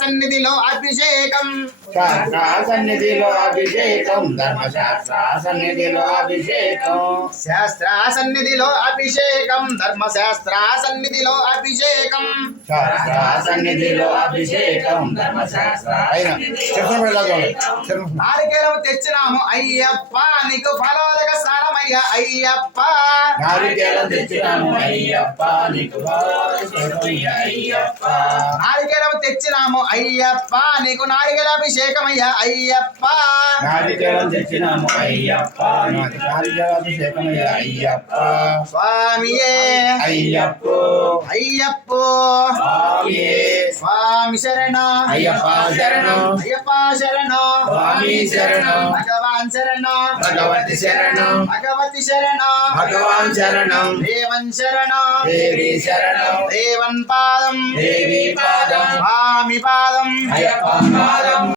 సన్నిధిలో అభిషేకం శాస్త్ర సన్నిధిలో అభిషేకం ధర్మశాస్త్ర సన్నిధిలో అభిషేకం శాస్త్ర సన్నిధిలో అభిషేకం ధర్మశాస్త్ర సన్నిధిలో అభిషేకం శాస్త్ర సన్నిధిలో అభిషేకం ధర్మశాస్త్ర నారికేలం తెచ్చినాము అయ్యప్ప నీకు ఫలోదక స్నానమయ్య అయ్యప్ప నారికేలం తెచ్చినాము అయ్యప్ప నీకు అయ్యప్ప నారికేలం తెచ్చినాము అయ్యప్ప నీకు నారికేలాభిషేకమయ్య అయ్యప్ప నారికేలం తెచ్చినాము అయ్యప్ప నీకు నారికేలాభిషేకమయ్య అయ్యప్ప స్వామియే అయ్యప్ప అయ్యప్ప స్వామియే స్వామి శరణ అయ్యప్ప శరణం అయ్యప్ప శరణ స్వామి శరణం భగవాన్ శరణ భగవతి శరణం భగవతి శరణ భగవాన్ శరణం దేవన్ శరణ దేవి శరణం దేవన్ పాదం దేవి పాదం స్వామి పాదం అయ్యప్ప పాదం